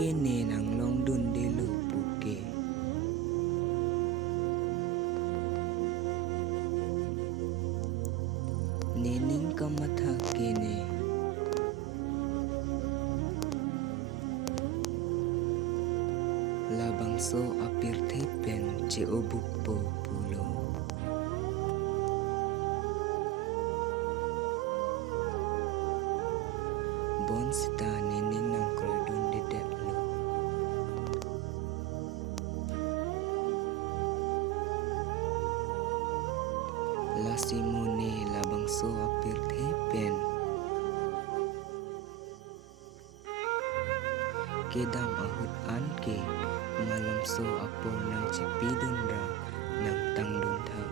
kene nang long dun de lu puke. Nening kamatha kene. Labang so apir thepen che obuk po pulo. Bon sita nening nang krodun de deplo. La simone labang so apir thepen. Kedam ahut an ke malam so apo nang cepidun ra nang tangdun tha.